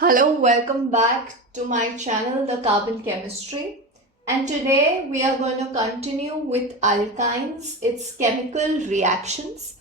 Hello, welcome back to my channel, The Carbon Chemistry. And today we are going to continue with alkynes, its chemical reactions.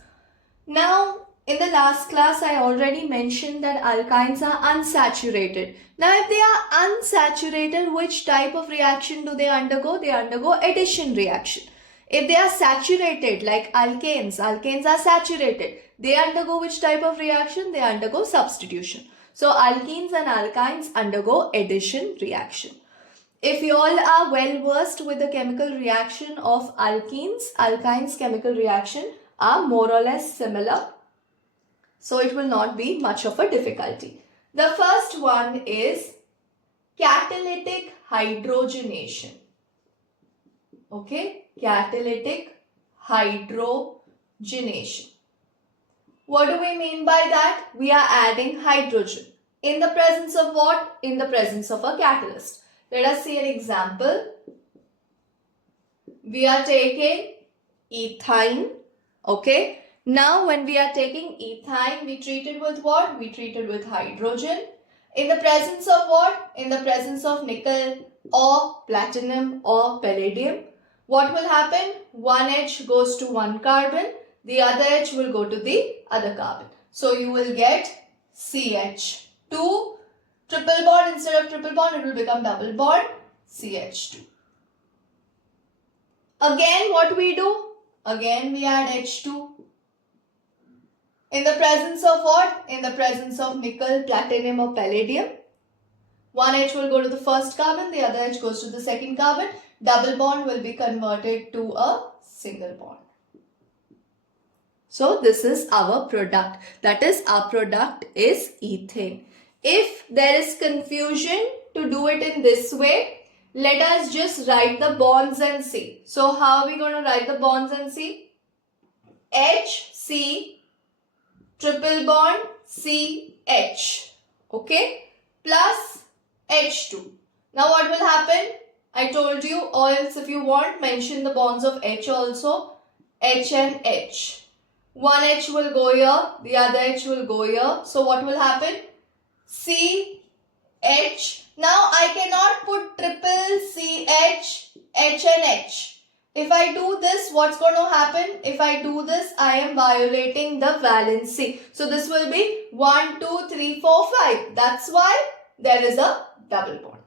Now, in the last class, I already mentioned that alkynes are unsaturated. Now, if they are unsaturated, which type of reaction do they undergo? They undergo addition reaction. If they are saturated, like alkanes are saturated. They undergo which type of reaction? They undergo substitution. So alkenes and alkynes undergo addition reaction. If you all are well versed with the chemical reaction of alkynes chemical reaction are more or less similar. So it will not be much of a difficulty. The first one is catalytic hydrogenation. Okay, catalytic hydrogenation. What do we mean by that? We are adding hydrogen. In the presence of what? In the presence of a catalyst. Let us see an example. We are taking ethyne. Okay. Now when we are taking ethyne, we treat it with what? We treat it with hydrogen. In the presence of what? In the presence of nickel or platinum or palladium. What will happen? One H goes to one carbon. The other H will go to the other carbon. So you will get CH2. Triple bond, instead of triple bond, it will become double bond, CH2. Again, what we do? Again, we add H2. In the presence of what? In the presence of nickel, platinum or palladium. One H will go to the first carbon, the other H goes to the second carbon. Double bond will be converted to a single bond. So this is our product. That is, our product is ethane. If there is confusion to do it in this way, let us just write the bonds and see. So how are we going to write the bonds and see? HC triple bond CH. Okay. Plus H2. Now what will happen? I told you, or else if you want, mention the bonds of H also. H and H. One H will go here, the other H will go here. So what will happen? CH. Now I cannot put triple CH, H and H. If I do this, what's going to happen? If I do this, I am violating the valency. So this will be 1, 2, 3, 4, 5. That's why there is a double bond.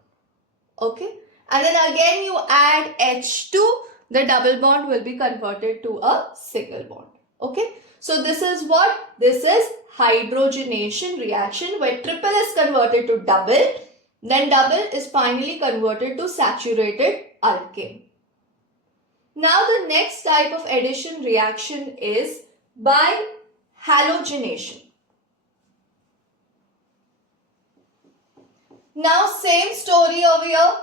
Okay. And then again you add H2, the double bond will be converted to a single bond. Okay. So this is what? This is hydrogenation reaction where triple is converted to double. Then double is finally converted to saturated alkane. Now the next type of addition reaction is by halogenation. Now same story over here.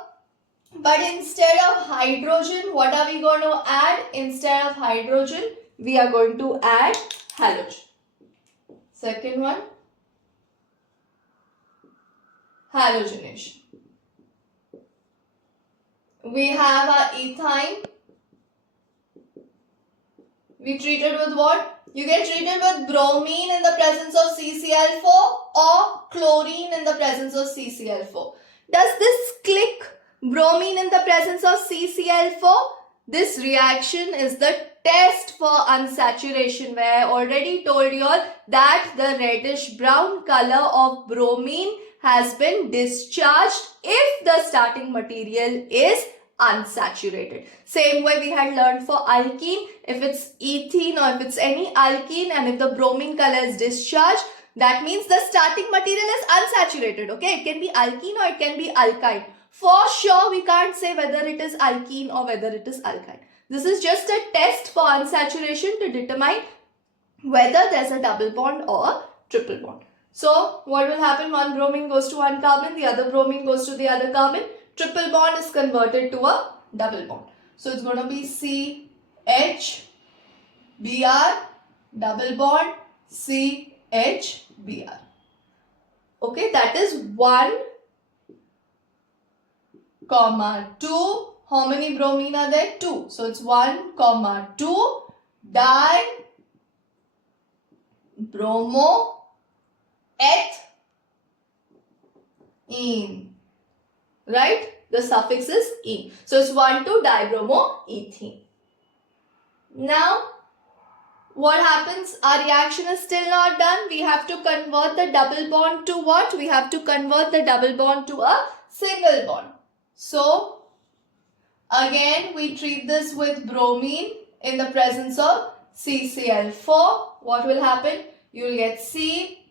But instead of hydrogen, what are we going to add? Instead of hydrogen, we are going to add halogen. Second one, halogenation. We have our ethyne. We treat it with what? You can treat it with bromine in the presence of CCl4 or chlorine in the presence of CCl4. Does this click? Bromine in the presence of CCl4. This reaction is the test for unsaturation, where I already told you all that the reddish brown color of bromine has been discharged if the starting material is unsaturated. Same way we had learned for alkene. If it's ethene or if it's any alkene and if the bromine color is discharged, that means the starting material is unsaturated. Okay, it can be alkene or it can be alkyne. For sure, we can't say whether it is alkene or whether it is alkyne. This is just a test for unsaturation to determine whether there's a double bond or a triple bond. So, what will happen? One bromine goes to one carbon, the other bromine goes to the other carbon. Triple bond is converted to a double bond. So, it's going to be CH, Br, double bond, CH, Br. Okay, that is 1, 2. How many bromine are there? 2. So it's 1, 2 di bromo eth ene. Right? The suffix is ene. So it's 1,2-dibromoethene. Now, what happens? Our reaction is still not done. We have to convert the double bond to what? We have to convert the double bond to a single bond. So, again, we treat this with bromine in the presence of CCl4. What will happen? You will get C,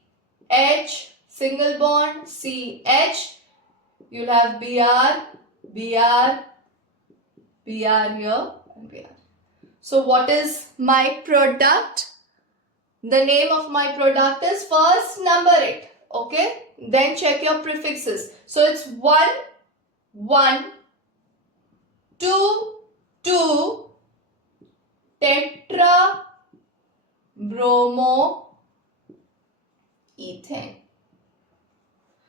H, single bond, CH. You will have Br, Br, Br here, and Br. So what is my product? The name of my product is, first number it, okay? Then check your prefixes. So it's 1, 1, 2, 2, tetra, bromo, ethane.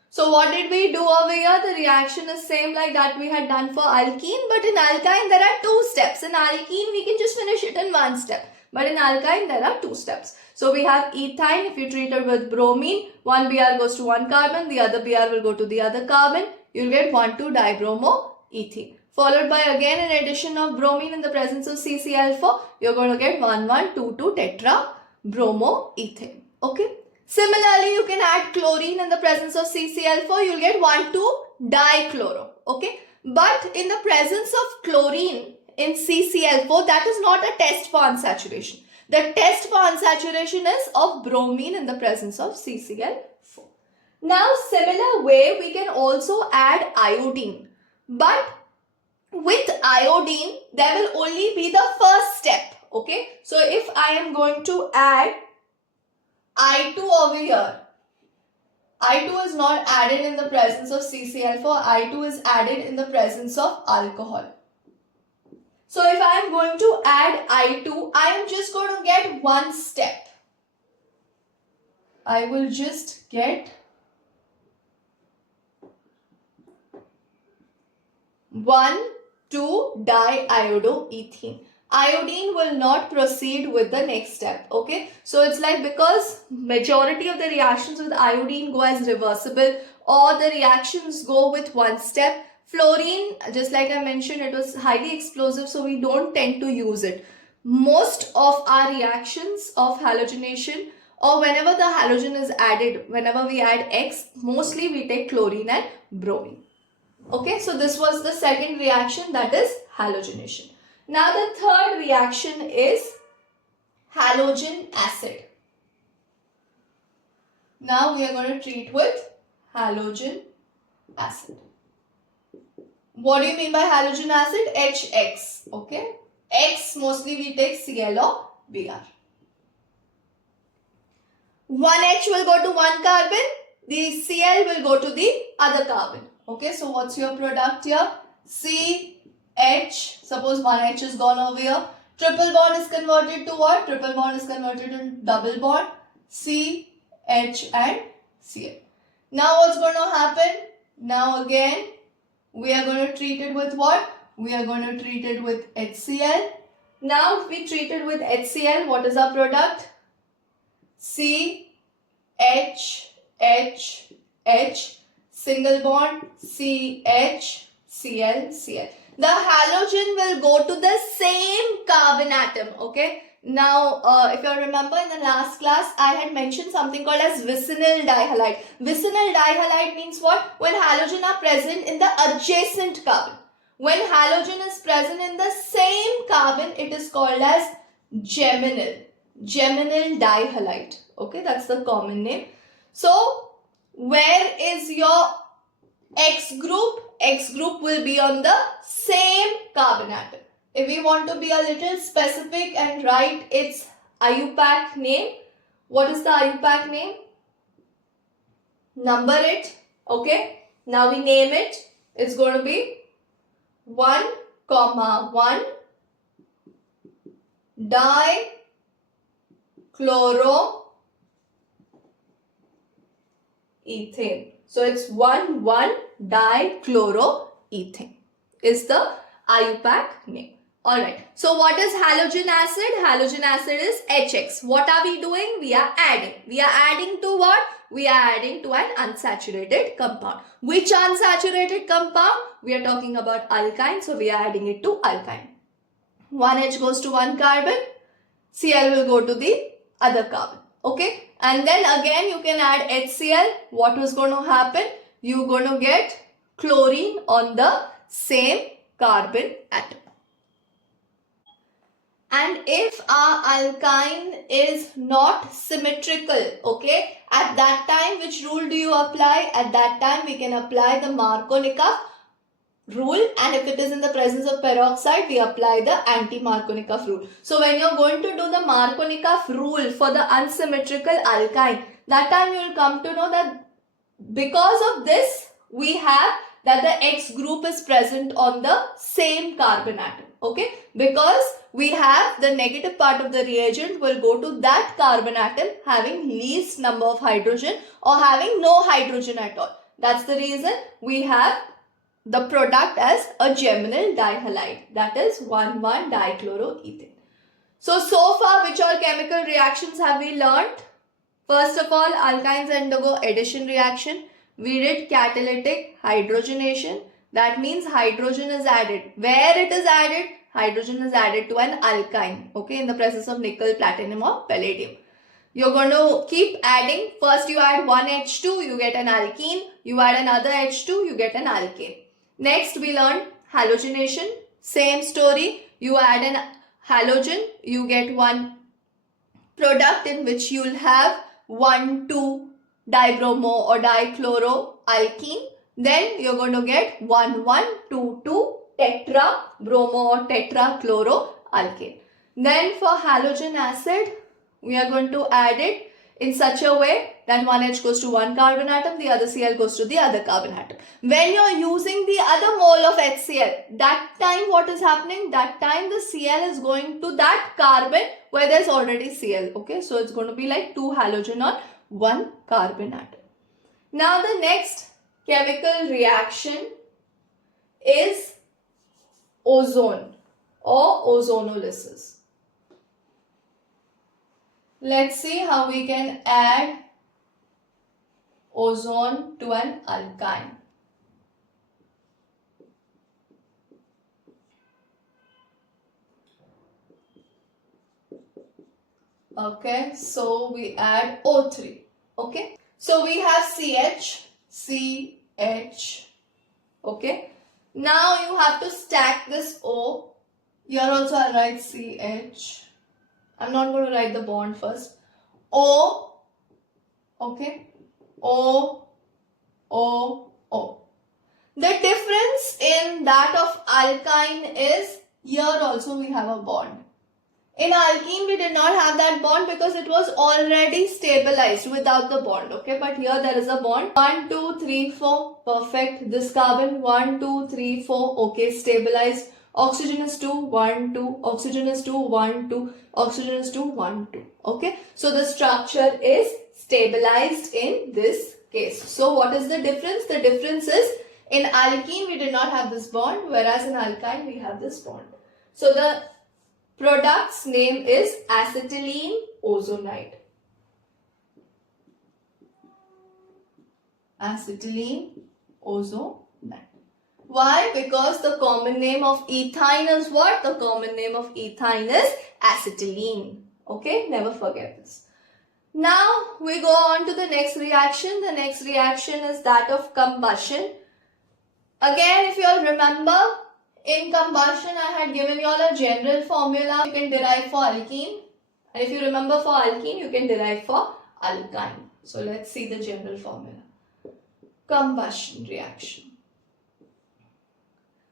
So what did we do over here? The reaction is same like that we had done for alkene, but in alkyne there are 2 steps. In alkene we can just finish it in 1 step, but in alkyne there are 2 steps. So we have ethyne. If you treat it with bromine, one Br goes to one carbon, the other Br will go to the other carbon. You will get 1,2-dibromoethene. Followed by again an addition of bromine in the presence of CCl4, you are going to get 1,1,2,2-tetrabromoethane. Okay. Similarly, you can add chlorine in the presence of CCl4, you will get 1,2-dichloro. Okay. But in the presence of chlorine in CCl4, that is not a test for unsaturation. The test for unsaturation is of bromine in the presence of CCl4. Now, similar way, we can also add iodine. But with iodine, there will only be the first step. Okay. So, if I am going to add I2 over here, I2 is not added in the presence of CCl4, I2 is added in the presence of alcohol. So if I am going to add I2, I am just going to get one step. I will just get 1,2-diiodoethene. Iodine will not proceed with the next step. Okay. So it's like, because majority of the reactions with iodine go as reversible, or the reactions go with one step. Fluorine, just like I mentioned, it was highly explosive, so we don't tend to use it. Most of our reactions of halogenation, or whenever the halogen is added, whenever we add X, mostly we take chlorine and bromine. Okay, so this was the second reaction, that is halogenation. Now the third reaction is halogen acid. Now we are going to treat with halogen acid. What do you mean by halogen acid? HX. Okay. X, mostly we take Cl or Br. One H will go to one carbon. The Cl will go to the other carbon. Okay. So what's your product here? CH. Suppose one H is gone over here. Triple bond is converted to what? Triple bond is converted to double bond. CH and Cl. Now what's going to happen? Now again, we are going to treat it with what? We are going to treat it with HCl. Now if we treat it with HCl, what is our product? C, H, H, H, single bond, CH, Cl, Cl. The halogen will go to the same carbon atom, okay? Now, if you remember in the last class, I had mentioned something called as vicinal dihalide. Vicinal dihalide means what? When halogen are present in the adjacent carbon. When halogen is present in the same carbon, it is called as geminal. Geminal dihalide. Okay, that's the common name. So, where is your X group? X group will be on the same carbon atom. If we want to be a little specific and write its IUPAC name, what is the IUPAC name? Number it. Okay. Now we name it. It's going to be 1,1 dichloroethane. So it's 1,1 dichloroethane is the IUPAC name. Alright, so what is halogen acid? Halogen acid is HX. What are we doing? We are adding. We are adding to what? We are adding to an unsaturated compound. Which unsaturated compound? We are talking about alkyne, so we are adding it to alkyne. One H goes to one carbon, Cl will go to the other carbon. Okay, and then again you can add HCl. What is going to happen? You're going to get chlorine on the same carbon atom. And if our alkyne is not symmetrical, okay, at that time which rule do you apply? At that time we can apply the Markovnikov rule, and if it is in the presence of peroxide, we apply the anti-Markovnikov rule. So when you're going to do the Markovnikov rule for the unsymmetrical alkyne, that time you will come to know that because of this we have that the X group is present on the same carbon atom. Okay, because we have the negative part of the reagent will go to that carbon atom having least number of hydrogen or having no hydrogen at all. That's the reason we have the product as a geminal dihalide, that is 1,1-dichloroethane. So far which all chemical reactions have we learnt? First of all, alkynes undergo addition reaction. We did catalytic hydrogenation. That means hydrogen is added. Where it is added? Hydrogen is added to an alkyne, okay, in the presence of nickel, platinum or palladium. You're going to keep adding. First you add one H2, you get an alkene. You add another H2, you get an alkane. Next we learned halogenation. Same story. You add an halogen, you get one product in which you will have 1,2-dibromo or dichloroalkene. Then you're going to get 1,1,2,2-tetra-bromo or tetrachloroalkane. Then for halogen acid, we are going to add it in such a way that one H goes to one carbon atom, the other Cl goes to the other carbon atom. When you are using the other mole of HCl, that time what is happening? That time the Cl is going to that carbon where there is already Cl. Okay, so it's going to be like 2 halogen on one carbon atom. Now the next chemical reaction is ozone or ozonolysis. Let's see how we can add ozone to an alkyne. Okay, so we add O3. Okay, so we have CH. Okay, now you have to stack this O. Here also I'll write CH. I'm not going to write the bond first. O. Okay, O. The difference in that of alkyne is here also we have a bond. In alkene we did not have that bond because it was already stabilized without the bond. Okay, but here there is a bond. 1, 2, 3, 4. Perfect. This carbon 1, 2, 3, 4. Okay, stabilized. Oxygen is 2, 1, 2. Oxygen is 2, 1, 2. Oxygen is 2, 1, 2. Okay, so the structure is stabilized in this case. So what is the difference? The difference is in alkene we did not have this bond, whereas in alkyne we have this bond. So the product's name is acetylene ozonide. Acetylene ozonide. Why? Because the common name of ethyne is what? The common name of ethyne is acetylene. Okay, never forget this. Now we go on to the next reaction. The next reaction is that of combustion. Again, if you all remember, in combustion I had given you all a general formula you can derive for alkene. And if you remember for alkene, you can derive for alkyne. So let's see the general formula. Combustion reaction.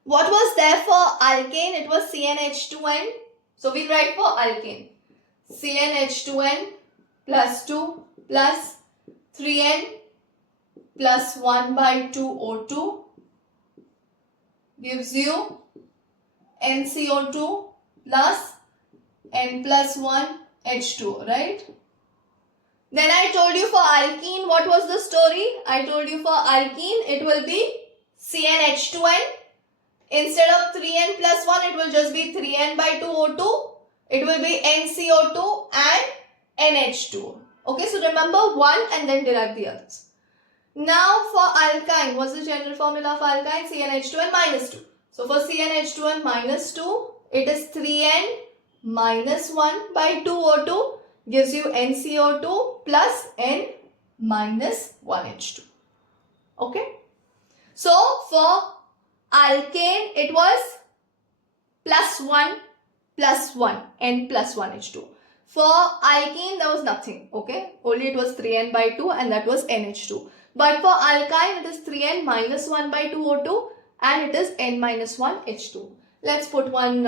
What was there for alkane? It was CnH2n. So we write for alkane. CnH2n plus 2 plus 3n plus 1/2O2 gives you NCO2 plus N plus 1 H2O, right? Then I told you for alkene, what was the story? I told you for alkene, it will be CnH2n Instead of 3n plus 1, it will just be 3n by 2 O2. It will be NCO2 and NH2. Okay, so remember one and then derive the others. Now for alkyne, what's the general formula of alkyne? CnH2 and minus 2. So for CnH2 and minus 2, it is 3n minus 1 by 2 O2 gives you NCO2 plus n minus 1H2. Okay. So for alkane, it was plus 1 plus 1, n plus 1H2. For alkene, there was nothing, okay? Only it was 3n by 2 and that was NH2. But for alkyne, it is 3n minus 1 by 2 O2 and it is n minus 1 H2. Let's put one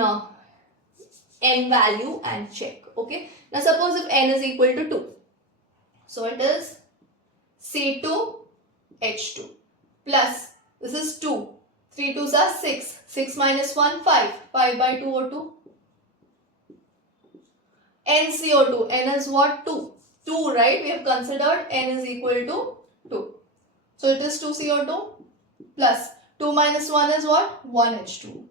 n value and check, okay? Now suppose if n is equal to 2. So it is C2H2 plus, this is 2. 3 2s are 6. 6 minus 1, 5. 5 by 2 O2. NCO2. N is what? 2. 2, right? We have considered n is equal to 2. So it is 2CO2 plus 2 minus 1 is what? 1H2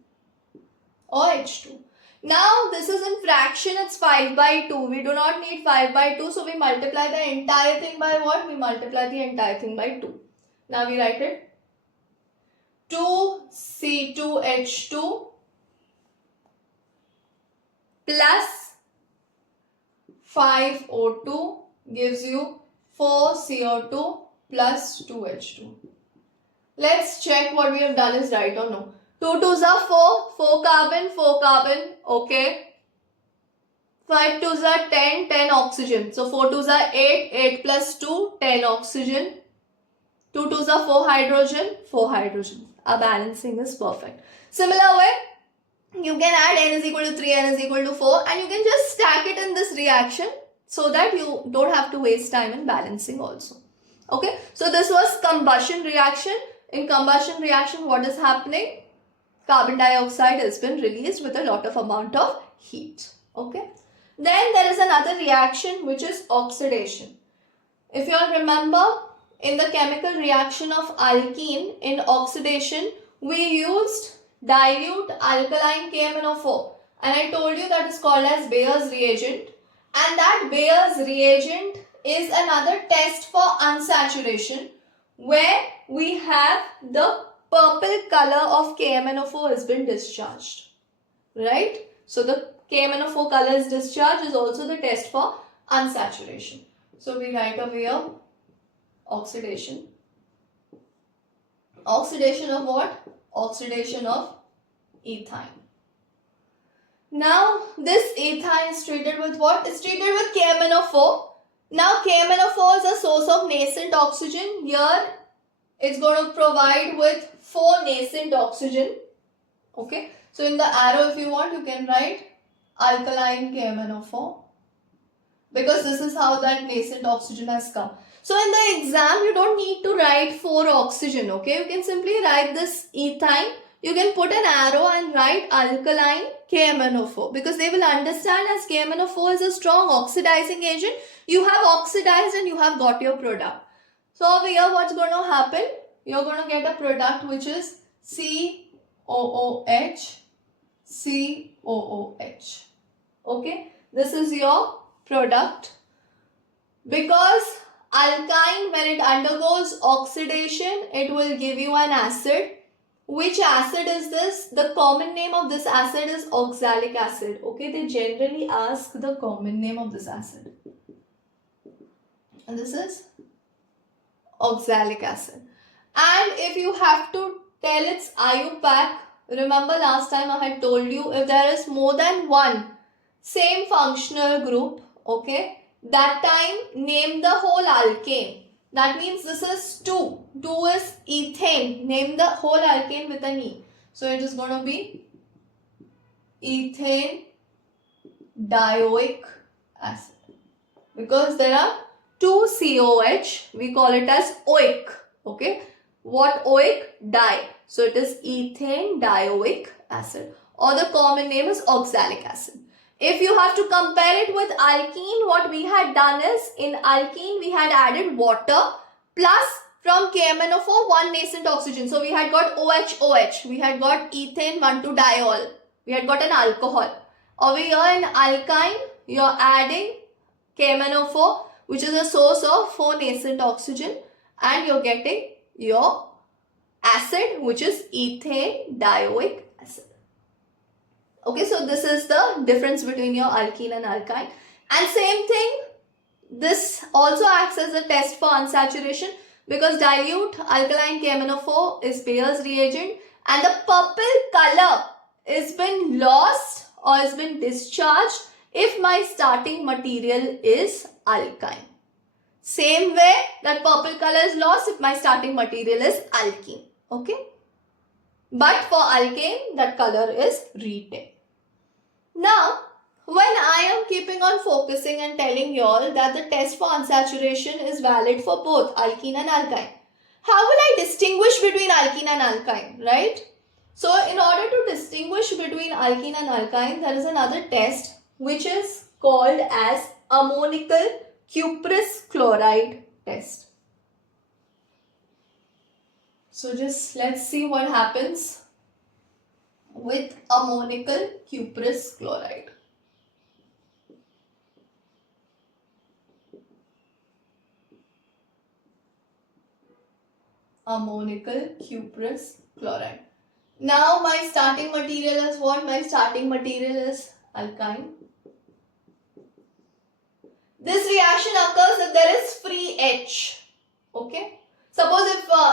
or H2. Now this is in fraction, it's 5 by 2. We do not need 5 by 2. So we multiply the entire thing by what? We multiply the entire thing by 2. Now we write it. 2C2H2 plus 5O2 gives you 4CO2 plus 2H2. Let's check what we have done is right or no. 2 2s are 4, 4 carbon, okay. 5 2s are 10, 10 oxygen. So 4 2s are 8, 8 plus 2, 10 oxygen. 2 2s are 4 hydrogen, 4 hydrogen. Our balancing is perfect. Similar way, you can add n is equal to 3, n is equal to 4 and you can just stack it in this reaction so that you don't have to waste time in balancing also. Okay, so this was combustion reaction. In combustion reaction, what is happening? Carbon dioxide has been released with a lot of amount of heat. Okay, then there is another reaction which is oxidation. If you all remember, in the chemical reaction of alkene, in oxidation, we used dilute alkaline KMnO4 and I told you that is called as Bayer's reagent, and that Bayer's reagent is another test for unsaturation where we have the purple color of KMnO4 has been discharged, right? So the KMnO4 color is discharged is also the test for unsaturation. So we write over here oxidation. Oxidation of what? Oxidation of ethyne. Now this ethyne is treated with what? It's treated with KMnO4. Now KMnO4 is a source of nascent oxygen. Here it's going to provide with 4 nascent oxygen. Okay. So in the arrow, if you want, you can write alkaline KMnO4 because this is how that nascent oxygen has come. So in the exam, you don't need to write 4 oxygen, okay? You can simply write this ethyne. You can put an arrow and write alkaline KMnO4 because they will understand as KMnO4 is a strong oxidizing agent. You have oxidized and you have got your product. So over here, what's going to happen? You're going to get a product which is COOH, COOH. Okay? This is your product because alkyne, when it undergoes oxidation, it will give you an acid. Which acid is this? The common name of this acid is oxalic acid. Okay, they generally ask the common name of this acid. And this is oxalic acid. And if you have to tell its IUPAC, remember last time I had told you if there is more than one same functional group, okay, that time name the whole alkane. That means this is 2. 2 is ethane. Name the whole alkane with an E. So it is going to be ethane dioic acid. Because there are 2 COH, we call it as oic. Okay. What oic? Di. So it is ethane dioic acid. Or the common name is oxalic acid. If you have to compare it with alkene, what we had done is in alkene we had added water plus from KMnO4, one nascent oxygen. So we had got OH, we had got ethane 1,2-diol, we had got an alcohol. Over here in alkyne, you're adding KMnO4, which is a source of 4 nascent oxygen, and you're getting your acid, which is ethane dioic acid. Okay, so this is the difference between your alkene and alkyne. And same thing, this also acts as a test for unsaturation, because dilute alkaline KMnO4 is Bayer's reagent, and the purple color is been lost or has been discharged if my starting material is alkyne. Same way, that purple color is lost if my starting material is alkene. Okay. But for alkane, that color is retained. Now, when I am keeping on focusing and telling you all that the test for unsaturation is valid for both alkene and alkyne, how will I distinguish between alkene and alkyne, right? So, in order to distinguish between alkene and alkyne, there is another test which is called as ammonical cuprous chloride test. So, just let's see what happens with ammonical cuprous chloride. Ammonical cuprous chloride. Now my starting material is what? My starting material is alkyne. This reaction occurs if there is free H. Okay. Suppose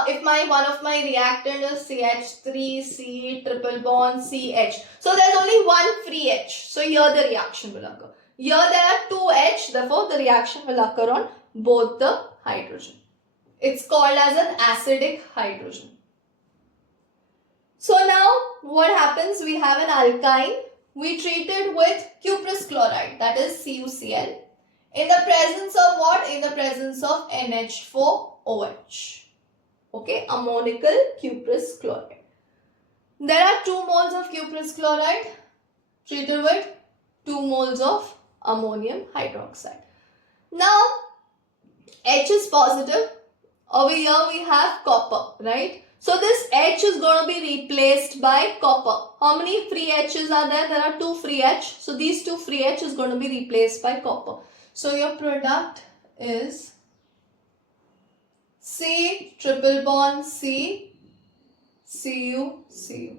if my one of my reactant is CH3C triple bond CH. So there's only one free H. So here the reaction will occur. Here there are two H. Therefore the reaction will occur on both the hydrogen. It's called as an acidic hydrogen. So now what happens? We have an alkyne. We treat it with cuprous chloride, that is CuCl. In the presence of what? In the presence of NH4OH. Okay, ammonical cuprous chloride. There are 2 moles of cuprous chloride treated with 2 moles of ammonium hydroxide. Now, H is positive. Over here we have copper, right? So this H is going to be replaced by copper. How many free H's are there? There are 2 free H. So these 2 free H is going to be replaced by copper. So your product is C triple bond C, Cu, Cu.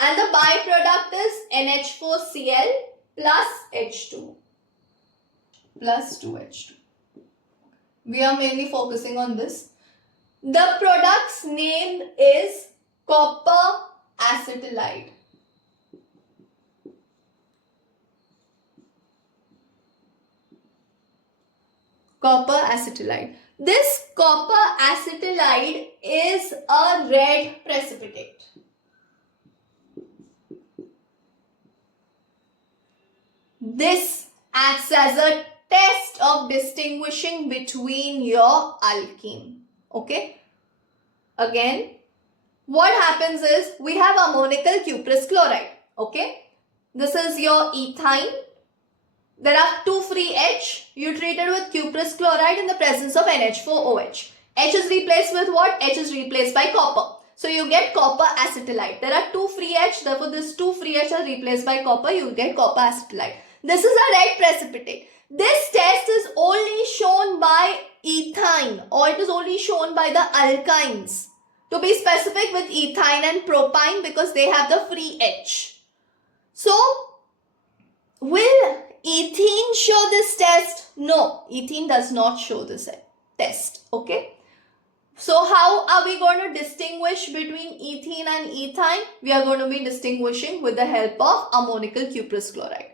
And the byproduct is NH4Cl plus H2 plus 2H2. We are mainly focusing on this. The product's name is copper acetylide. Copper acetylide. This copper acetylide is a red precipitate. This acts as a test of distinguishing between your alkene. Okay. Again, what happens is we have ammonical cuprous chloride. Okay. This is your ethyne. There are 2 free H. You treat it with cuprous chloride in the presence of NH4OH. H is replaced with what? H is replaced by copper. So you get copper acetylide. There are 2 free H. Therefore, this 2 free H are replaced by copper. You get copper acetylide. This is a red precipitate. This test is only shown by ethyne, or it is only shown by the alkynes. To be specific, with ethyne and propyne, because they have the free H. So, will ethene show this test? No, ethene does not show this test. Okay. So, how are we going to distinguish between ethene and ethyne? We are going to be distinguishing with the help of ammonical cuprous chloride.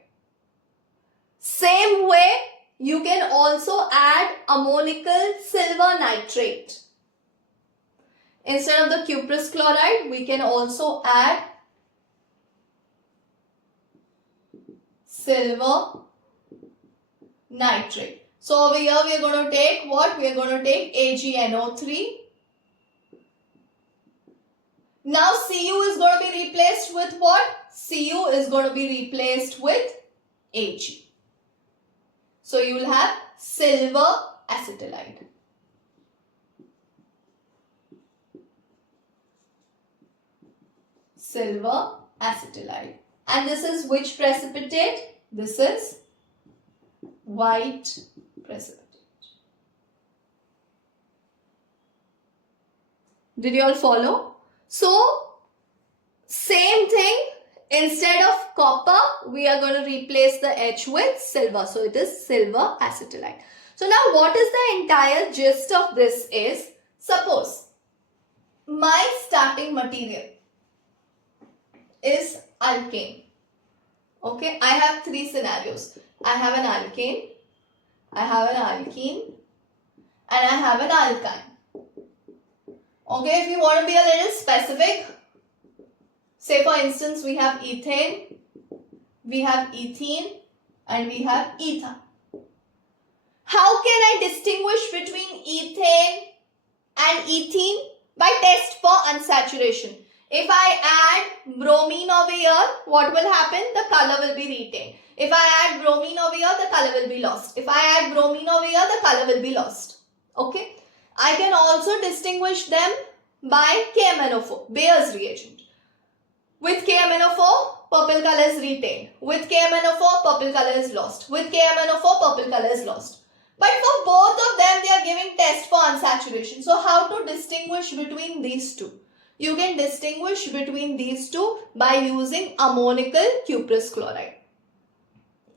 Same way, you can also add ammonical silver nitrate. Instead of the cuprous chloride, we can also add silver nitrate. So over here we are going to take what? We are going to take AgNO3. Now Cu is going to be replaced with what? Cu is going to be replaced with Ag. So you will have silver acetylide. silver acetylide. And this is which precipitate? This is white precipitate. Did you all follow? So, same thing. Instead of copper, we are going to replace the H with silver. So, it is silver acetylide. So, now what is the entire gist of this is, suppose my starting material is alkane. Okay, I have three scenarios. I have an alkane, I have an alkene, and I have an alkyne. Okay, if you want to be a little specific, say for instance, we have ethane, we have ethene, and we have ethane. How can I distinguish between ethane and ethene? By test for unsaturation. If I add bromine over here, what will happen? The color will be retained. If I add bromine over here, the color will be lost. If I add bromine over here, the color will be lost. Okay. I can also distinguish them by KMnO4, Bayer's reagent. With KMnO4, purple color is retained. With KMnO4, purple color is lost. With KMnO4, purple color is lost. But for both of them, they are giving test for unsaturation. So how to distinguish between these two? You can distinguish between these two by using ammonical cuprous chloride.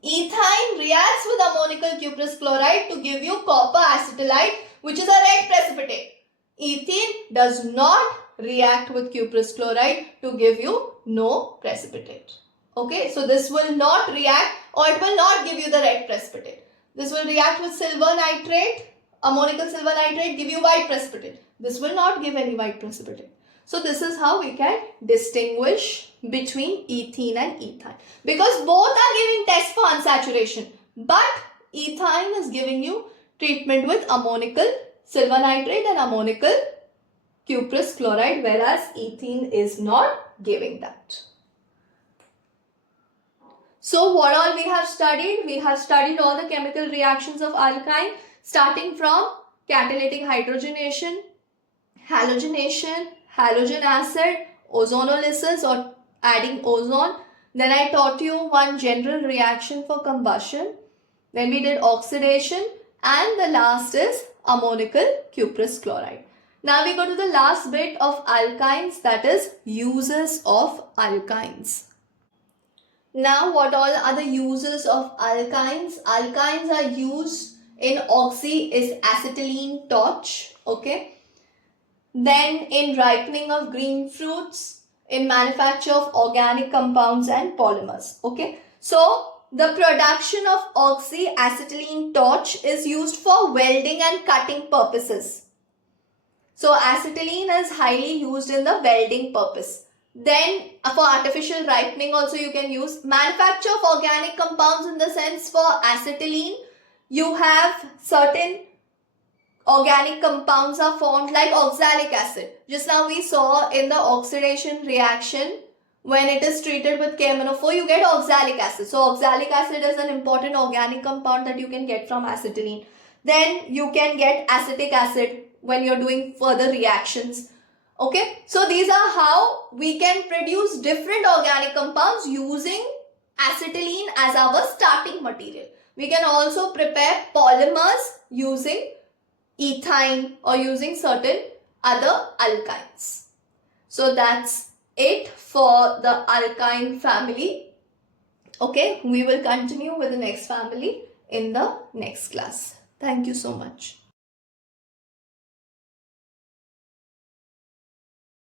Ethyne reacts with ammonical cuprous chloride to give you copper acetylide, which is a red precipitate. Ethene does not react with cuprous chloride to give you no precipitate. Okay, so this will not react, or it will not give you the red precipitate. This will react with silver nitrate, ammonical silver nitrate, give you white precipitate. This will not give any white precipitate. So this is how we can distinguish between ethene and ethyne. Because both are giving test for unsaturation. But ethyne is giving you treatment with ammonical silver nitrate and ammonical cuprous chloride, whereas ethene is not giving that. So what all we have studied? We have studied all the chemical reactions of alkyne, starting from catalytic hydrogenation, halogenation, halogen acid, ozonolysis or adding ozone. Then I taught you one general reaction for combustion. Then we did oxidation, and the last is ammonical cuprous chloride. Now we go to the last bit of alkynes, that is uses of alkynes. Now what all are the uses of alkynes? Alkynes are used in oxy is acetylene torch. Okay. Then in ripening of green fruits, in manufacture of organic compounds and polymers. Okay. So the production of oxy-acetylene torch is used for welding and cutting purposes. So acetylene is highly used in the welding purpose. Then for artificial ripening also you can use. Manufacture of organic compounds, in the sense for acetylene, you have certain organic compounds are formed like oxalic acid. Just now we saw in the oxidation reaction, when it is treated with KMnO4, you get oxalic acid. So oxalic acid is an important organic compound that you can get from acetylene. Then you can get acetic acid when you're doing further reactions. Okay, so these are how we can produce different organic compounds using acetylene as our starting material. We can also prepare polymers using ethyne or using certain other alkynes. So that's it for the alkyne family. Okay, we will continue with the next family in the next class. Thank you so much.